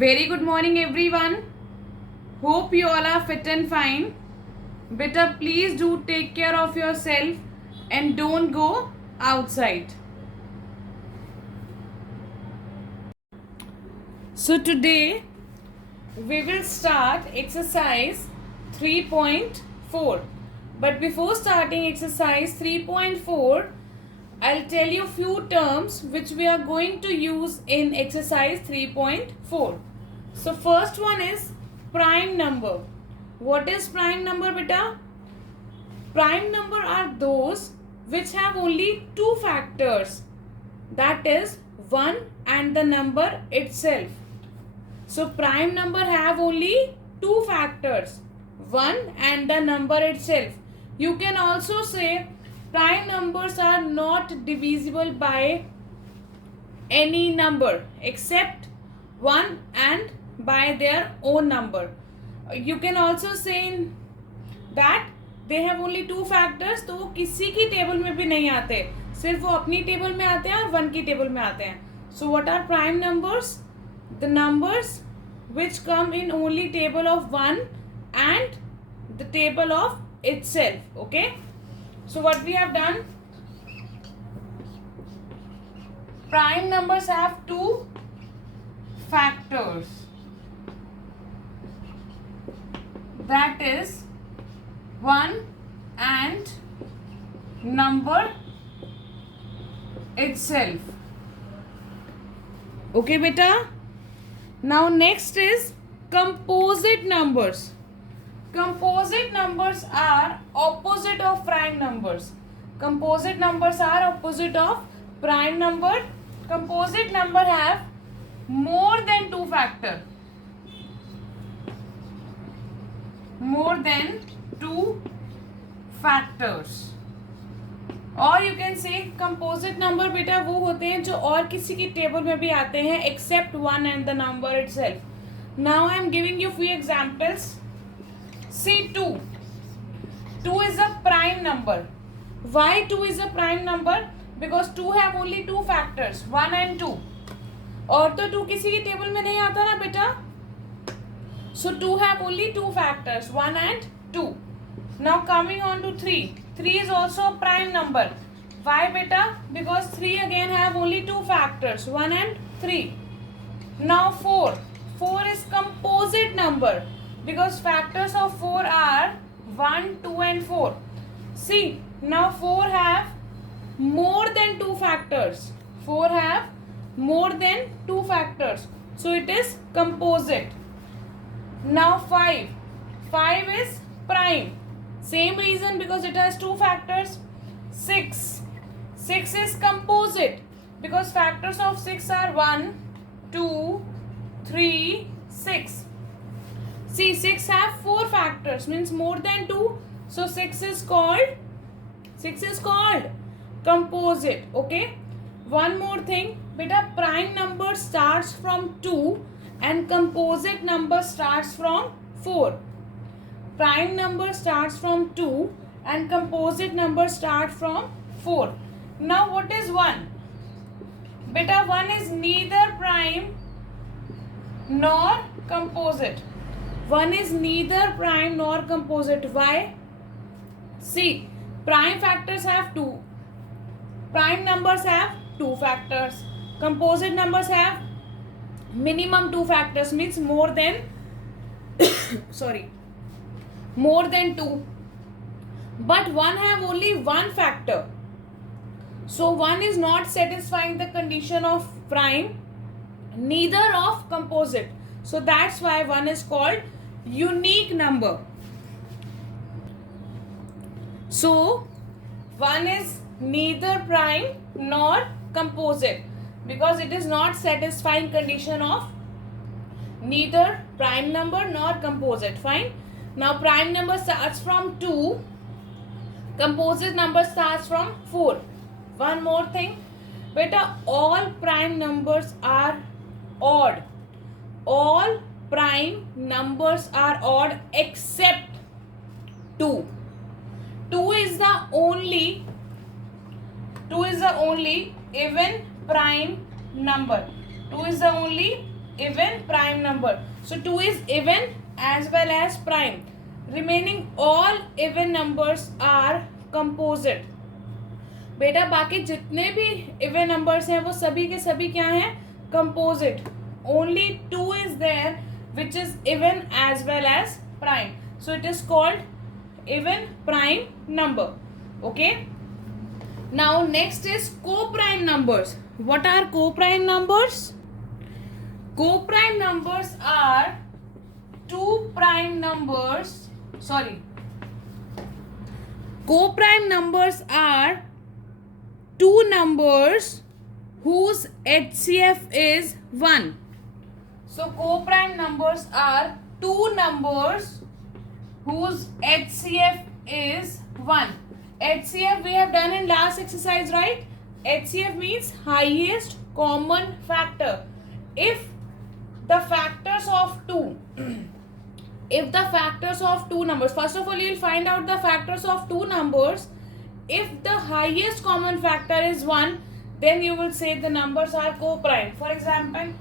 Very good morning, everyone. Hope you all are fit and fine. Beta, please do take care of yourself and don't go outside. So, today we will start exercise 3.4. But before starting exercise 3.4, I'll tell you few terms which we are going to use in exercise 3.4. So first one is prime number. What is prime number, beta? Prime number are those which have only two factors, that is 1 and the number itself. So prime number have only two factors, 1 and the number itself. You can also say prime numbers are not divisible by any number except 1 and by their own number. You can also say that they have only two factors, तो वो किसी की table में भी नहीं आते, सिर्फ वो अपनी टेबल में आते हैं और 1 की टेबल में आते हैं. So what are prime numbers? The numbers which come in only table of 1 and the table of itself. Okay, so what we have done, prime numbers have two factors, that is 1 and number itself. Okay, beta. Now next is composite numbers. Composite numbers are opposite of prime numbers. Composite numbers are opposite of prime number. Composite number have more than two factor. More than two factors. और you can say composite number बेटा वो होते हैं जो और किसी की table में भी आते हैं except 1 and the number itself. Now I am giving you few examples. See 2. 2 is a prime number. Why 2 is a prime number? Because 2 have only two factors, 1 and 2. और तो 2 किसी की टेबल में नहीं आता ना बेटा. So 2 have only two factors, 1 and 2. Now coming on to 3. 3 is also a prime number. Why beta? Because 3 again have only two factors, 1 and 3. Now 4. 4 is composite number because factors of 4 are 1, 2 and 4. See, now 4 have more than two factors. 4 have more than two factors. So it is composite. Now 5. 5 is prime. Same reason because it has two factors. 6. 6 is composite because factors of 6 are 1, 2, 3, 6. See, 6 have 4 factors, means more than 2. So 6 is called composite. Okay. One more thing, beta, prime number starts from 2 and composite number starts from 4. Prime number starts from 2 and composite number starts from 4. Now what is 1? Beta, 1 is neither prime nor composite. 1 is neither prime nor composite. Why? See, prime factors have 2. Prime numbers have 2 factors. Composite numbers have minimum 2 factors, means more than more than 2. But 1 have only one factor. So 1 is not satisfying the condition of prime, neither of composite. So that's why 1 is called unique number. So 1 is neither prime nor composite because it is not satisfying condition of neither prime number nor composite. Fine. Now prime number starts from 2, composite number starts from 4. One more thing, beta, all prime numbers are odd. All prime numbers are odd except 2. 2 is the only even prime number. 2 is the only even prime number. So 2 is even as well as prime. Remaining all even numbers are composite. बेटा बाकी जितने भी even numbers हैं वो सभी के सभी क्या हैं? Composite. Only 2 is there which is even as well as prime. So it is called even prime number. Okay. Now next is co-prime numbers. What are co-prime numbers? Co-prime numbers are two prime numbers. Sorry. Co-prime numbers are two numbers whose HCF is 1. So co-prime numbers are two numbers whose HCF is 1. HCF we have done in last exercise, right? HCF means highest common factor. If the factors of two if the factors of two numbers, first of all you will find out the factors of two numbers. If the highest common factor is 1, then you will say the numbers are co-prime. For example,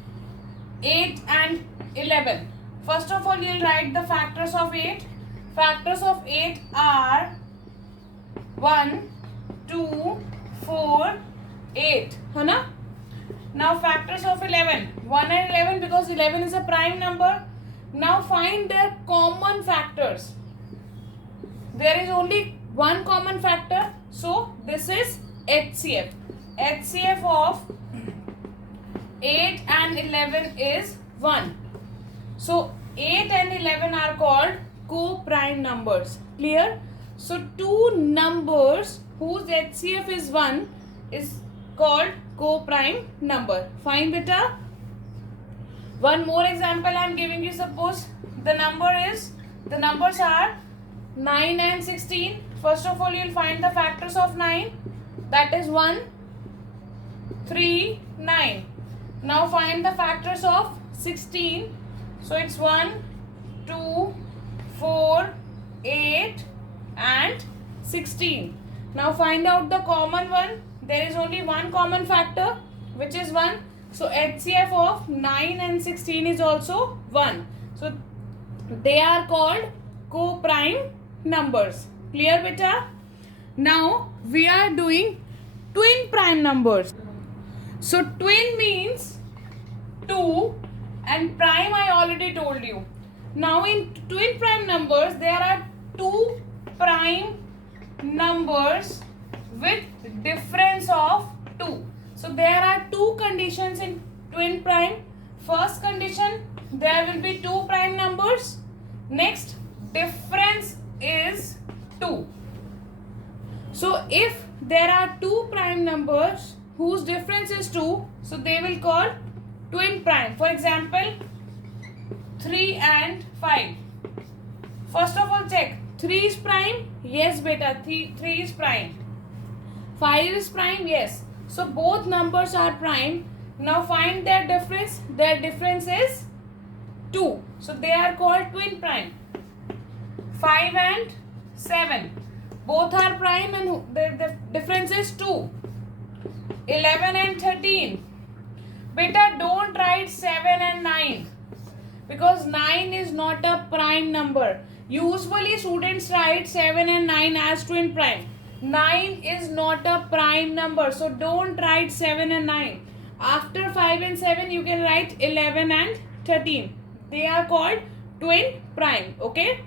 8 and 11. First of all, you will write the factors of 8. Factors of 8 are 1, 2, 4, 8. है ना? Now factors of 11. 1 and 11 because 11 is a prime number. Now find their common factors. There is only one common factor, so this is HCF. HCF of 8 and 11 is 1. So 8 and 11 are called co-prime numbers. Clear? So two numbers whose HCF is 1 is called co-prime number. Fine beta. One more example I am giving you. Suppose the numbers are 9 and 16. First of all, you will find the factors of 9. That is 1, 3, 9. Now find the factors of 16. So it's 1, 2, 4, 8 and 16. Now find out the common one. There is only one common factor, which is 1. So HCF of 9 and 16 is also 1. So they are called co-prime numbers. Clear beta? Now we are doing twin prime numbers. So twin means 2 and prime I already told you. Now in twin prime numbers there are two prime numbers with difference of 2. So there are two conditions in twin prime. First condition, there will be two prime numbers. Next, difference is 2. So if there are two prime numbers whose difference is 2, so they will call twin prime. For example, 3 and 5. First of all check, 3 is prime? Yes beta, 3 is prime. 5 is prime? Yes. So both numbers are prime. Now find their difference. Their difference is 2. So they are called twin prime. 5 and 7. Both are prime and the difference is 2. 11 and 13. Beta, don't write 7 and 9. Because 9 is not a prime number. Usually students write 7 and 9 as twin prime. 9 is not a prime number. So don't write 7 and 9. After 5 and 7 you can write 11 and 13. They are called twin prime. Okay.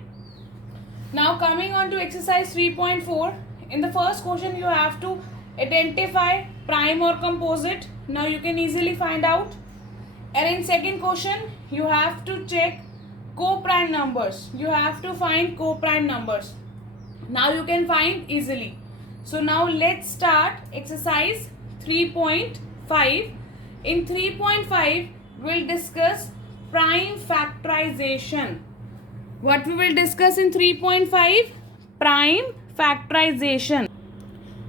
Now coming on to exercise 3.4. In the first question you have to identify prime or composite. Now you can easily find out. And in second question you have to check co-prime numbers. You have to find co-prime numbers. Now you can find easily. So now let's start exercise 3.5. In 3.5 we'll discuss prime factorization. What we will discuss in 3.5? Prime factorization.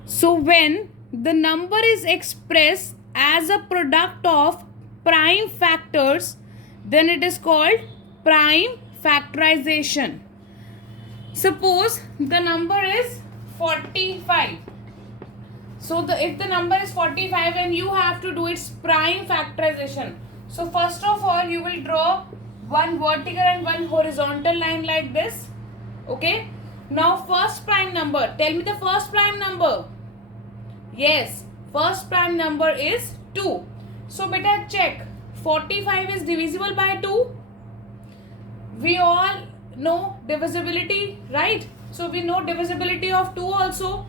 So when the number is expressed as a product of prime factors, then it is called prime factorization. Suppose the number is 45. So if the number is 45 and you have to do its prime factorization. So first of all, you will draw one vertical and one horizontal line like this. Okay. Now first prime number. Tell me the first prime number. Yes, first prime number is 2. So beta check. 45 is divisible by 2. We all know divisibility, right? So we know divisibility of 2 also.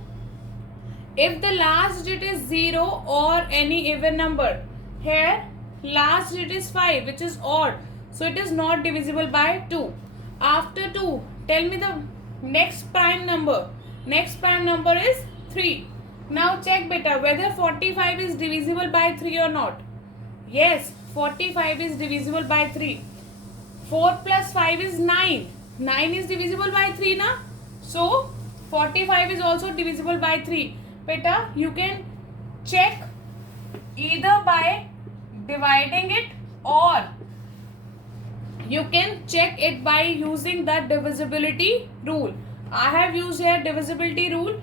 If the last digit is 0 or any even number, here last digit is 5, which is odd. So it is not divisible by 2. After 2, tell me the next prime number. Next prime number is 3. Now check beta whether 45 is divisible by 3 or not. Yes, 45 is divisible by 3. 4 plus 5 is 9. 9 is divisible by 3 na? So 45 is also divisible by 3. Beta, you can check either by dividing it or you can check it by using the divisibility rule. I have used here divisibility rule.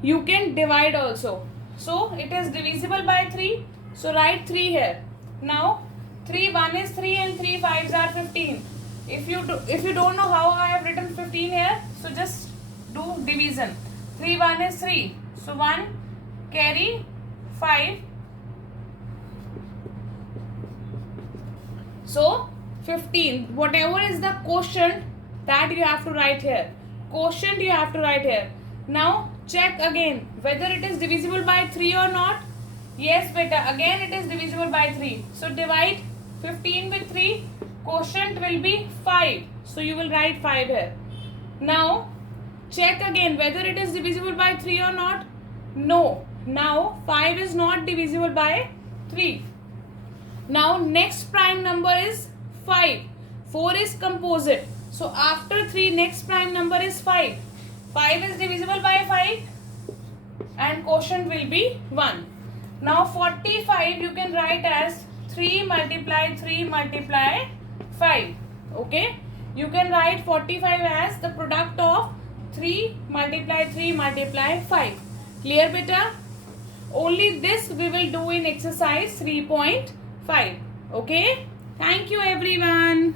You can divide also. So it is divisible by 3. So write 3 here. Now 3 1 is 3 and 3 5s are 15. If you don't know how I have written 15 here, so just do division. 3 1 is 3. So 1 carry 5. So 15. Whatever is the quotient that you have to write here. Quotient you have to write here. Now check again whether it is divisible by 3 or not. Yes beta, again it is divisible by 3. So divide 15 with 3. Quotient will be 5. So you will write 5 here. Now check again whether it is divisible by 3 or not. No. Now 5 is not divisible by 3. Now next prime number is 5. 4 is composite. So after 3 next prime number is 5. 5 is divisible by 5 and quotient will be 1. Now 45 you can write as 3 multiply 3 multiply 5. Okay. You can write 45 as the product of 3 multiply 3 multiply 5. Clear beta? Only this we will do in exercise 3.5. Okay. Thank you everyone.